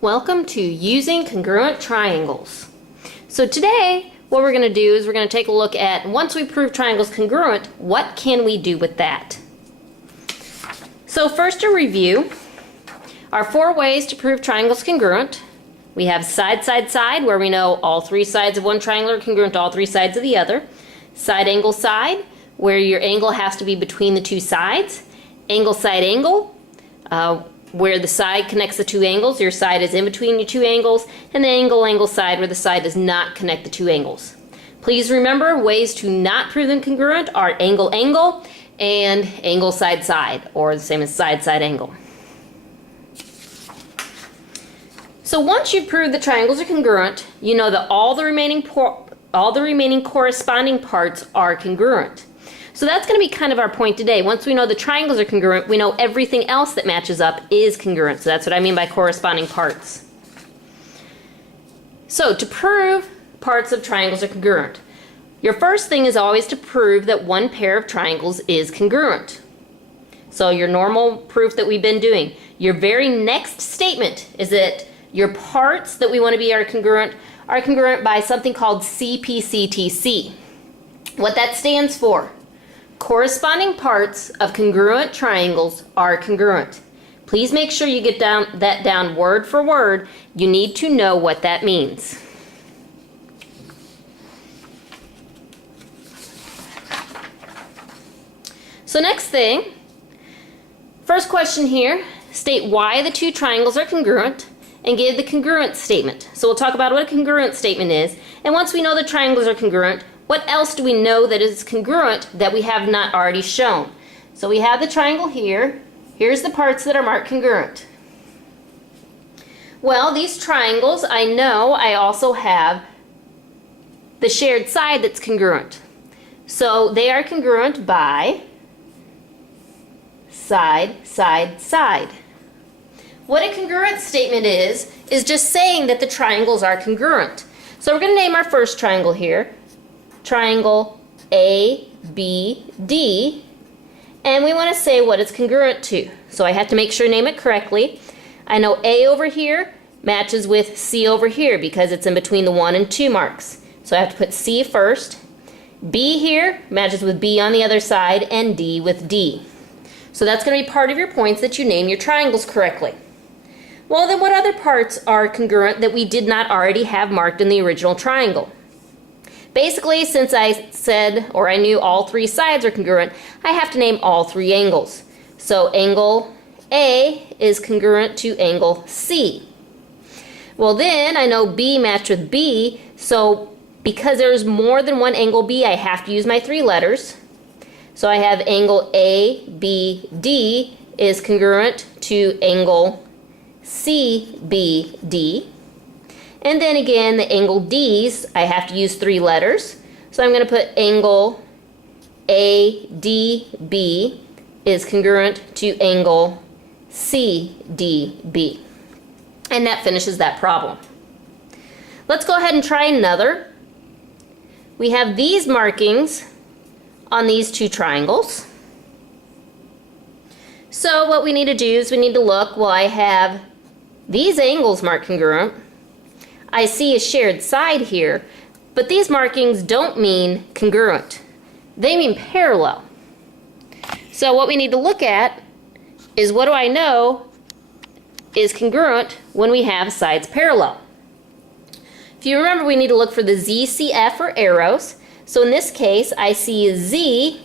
Welcome to Using Congruent Triangles. So today what we're going to do is we're going to take a look at, once we prove triangles congruent, what can we do with that? So first, to review our 4 ways to prove triangles congruent. We have side, side, side, where we know all 3 sides of one triangle are congruent to all 3 sides of the other. Side, angle, side, where your angle has to be between the 2 sides. Angle, side, angle, where the side connects the 2 angles, your side is in between your 2 angles, and the angle, angle, side, where the side does not connect the 2 angles. Please remember, ways to not prove them congruent are angle, angle, and angle, side, side, or the same as side, side, angle. So once you've proved that triangles are congruent, you know that all the remaining corresponding parts are congruent. So that's going to be kind of our point today. Once we know the triangles are congruent, we know everything else that matches up is congruent. So that's what I mean by corresponding parts. So to prove parts of triangles are congruent, your first thing is always to prove that one pair of triangles is congruent. So your normal proof that we've been doing. Your very next statement is that your parts that we want to be are congruent by something called CPCTC. What that stands for: corresponding parts of congruent triangles are congruent. Please make sure you get that down word for word. You need to know what that means. So next thing, first question here, state why the 2 triangles are congruent and give the congruent statement. So we'll talk about what a congruent statement is, and once we know the triangles are congruent, what else do we know that is congruent that we have not already shown? So we have the triangle here. Here's the parts that are marked congruent. Well, these triangles, I know I also have the shared side that's congruent. So they are congruent by side, side, side. What a congruent statement is just saying that the triangles are congruent. So we're going to name our first triangle here triangle ABD, and we want to say what it's congruent to. So I have to make sure to name it correctly. I know A over here matches with C over here because it's in between the 1 and 2 marks. So I have to put C first. B here matches with B on the other side, and D with D. So that's going to be part of your points, that you name your triangles correctly. Well, then what other parts are congruent that we did not already have marked in the original triangle? Basically, since I said, or I knew all 3 sides are congruent, I have to name all 3 angles. So angle A is congruent to angle C. Well, then I know B matched with B, so because there's more than one angle B, I have to use my 3 letters. So I have angle ABD is congruent to angle CBD. And then again, the angle D's, I have to use 3 letters. So I'm going to put angle ADB is congruent to angle CDB. And that finishes that problem. Let's go ahead and try another. We have these markings on these 2 triangles. So what we need to do is we need to look, well, I have these angles marked congruent. I see a shared side here, but these markings don't mean congruent. They mean parallel. So what we need to look at is, what do I know is congruent when we have sides parallel? If you remember, we need to look for the ZCF or arrows. So in this case, I see a Z,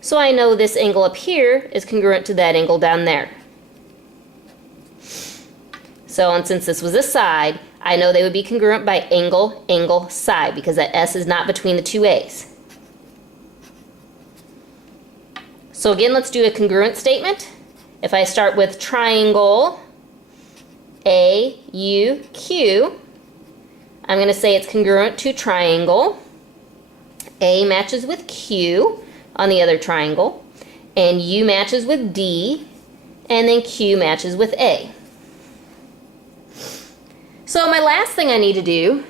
so I know this angle up here is congruent to that angle down there. So, and since this was a side, I know they would be congruent by angle, angle, side, because that S is not between the 2 A's. So again, let's do a congruent statement. If I start with triangle AUQ, I'm going to say it's congruent to triangle. A matches with Q on the other triangle, and U matches with D, and then Q matches with A. So my last thing I need to do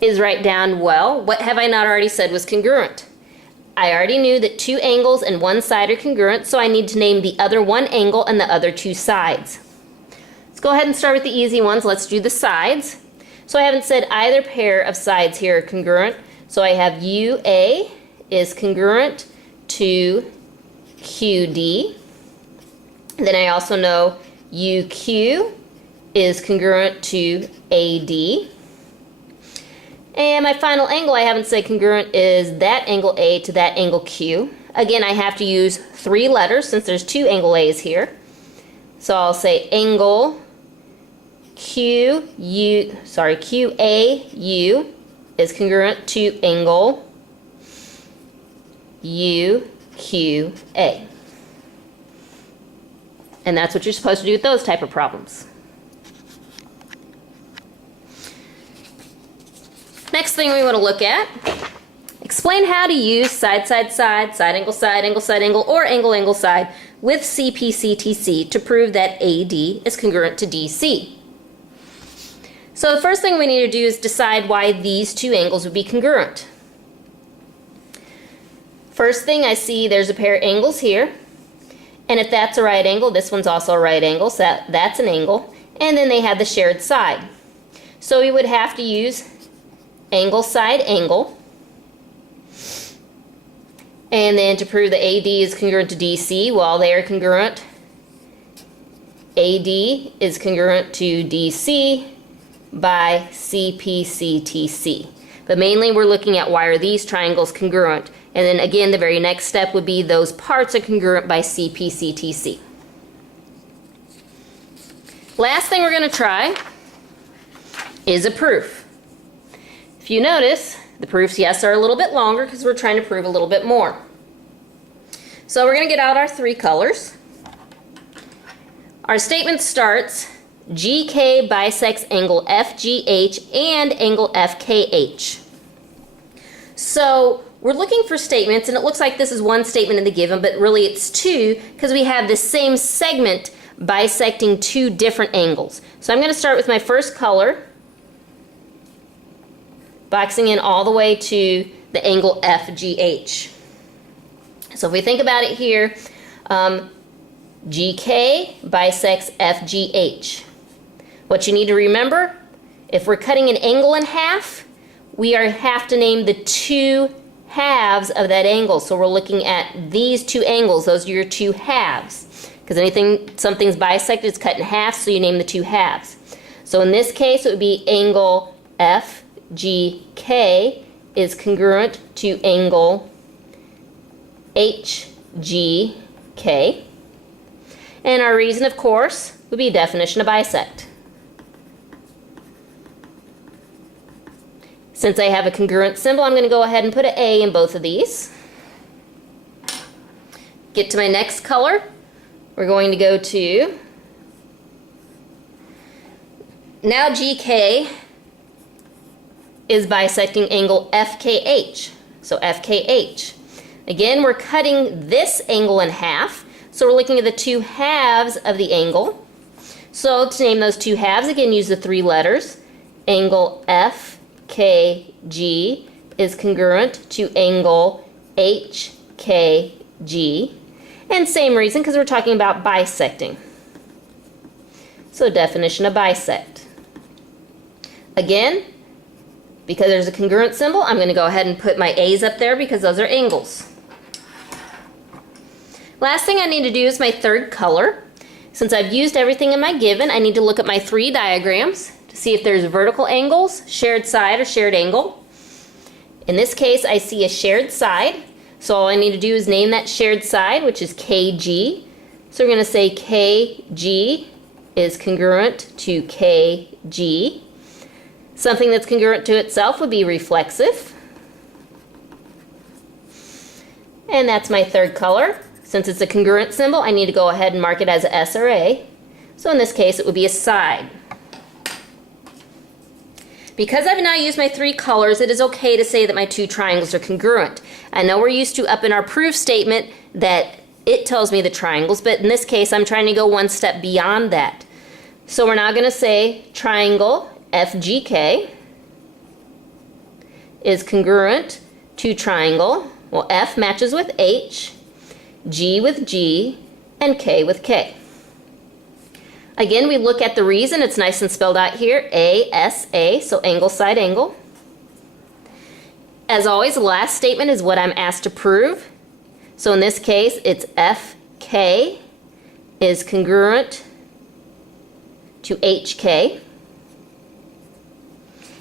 is write down, well, what have I not already said was congruent? I already knew that 2 angles and 1 side are congruent, so I need to name the other 1 angle and the other 2 sides. Let's go ahead and start with the easy ones. Let's do the sides. So I haven't said either pair of sides here are congruent. So I have UA is congruent to QD. Then I also know UQ is congruent to AD. And my final angle I haven't said congruent is that angle A to that angle Q. Again, I have to use 3 letters since there's 2 angle A's here. So I'll say angle QAU is congruent to angle UQA. And that's what you're supposed to do with those type of problems. Next thing we want to look at, explain how to use side, side, side, side, angle, side, angle, or angle, angle, side with CPCTC to prove that AD is congruent to DC. So the first thing we need to do is decide why these 2 angles would be congruent. First thing I see there's a pair of angles here, and if that's a right angle, this one's also a right angle, so that's an angle, and then they have the shared side. So we would have to use angle, side, angle. And then to prove that AD is congruent to DC, well, they are congruent. AD is congruent to DC by CPCTC. But mainly we're looking at why are these triangles congruent. And then again, the very next step would be those parts are congruent by CPCTC. Last thing we're going to try is a proof. If you notice, the proofs, yes, are a little bit longer because we're trying to prove a little bit more. So we're going to get out our 3 colors. Our statement starts, GK bisects angle FGH and angle FKH. So we're looking for statements, and it looks like this is one statement in the given, but really it's 2 because we have the same segment bisecting 2 different angles. So I'm going to start with my first color, boxing in all the way to the angle FGH. So if we think about it here, GK bisects FGH. What you need to remember, if we're cutting an angle in half, we have to name the 2 halves of that angle. So we're looking at these 2 angles. Those are your 2 halves. Because something's bisected, it's cut in half, so you name the 2 halves. So in this case, it would be angle FGK is congruent to angle HGK. And our reason, of course, would be definition of bisect. Since I have a congruent symbol, I'm going to go ahead and put an A in both of these. Get to my next color. We're going to go to, now GK is bisecting angle FKH. So FKH. Again, we're cutting this angle in half. So we're looking at the 2 halves of the angle. So to name those 2 halves, again, use the 3 letters. Angle FKG is congruent to angle HKG. And same reason, because we're talking about bisecting. So definition of bisect. Again, because there's a congruent symbol, I'm going to go ahead and put my A's up there because those are angles. Last thing I need to do is my third color. Since I've used everything in my given, I need to look at my 3 diagrams to see if there's vertical angles, shared side, or shared angle. In this case, I see a shared side. So all I need to do is name that shared side, which is KG. So we're going to say KG is congruent to KG. Something that's congruent to itself would be reflexive. And that's my third color. Since it's a congruent symbol, I need to go ahead and mark it as a S or A. So in this case, it would be a side. Because I've now used my 3 colors, it is okay to say that my 2 triangles are congruent. I know we're used to up in our proof statement that it tells me the triangles, but in this case, I'm trying to go one step beyond that. So we're now going to say triangle FGK is congruent to triangle, well, F matches with H, G with G, and K with K. Again, we look at the reason. It's nice and spelled out here, ASA, so angle, side, angle. As always, the last statement is what I'm asked to prove. So in this case, it's FK is congruent to HK.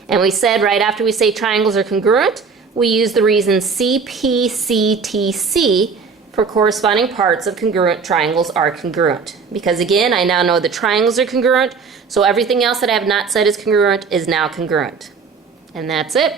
And we said right after we say triangles are congruent, we use the reason CPCTC for corresponding parts of congruent triangles are congruent. Because again, I now know the triangles are congruent, so everything else that I have not said is congruent is now congruent. And that's it.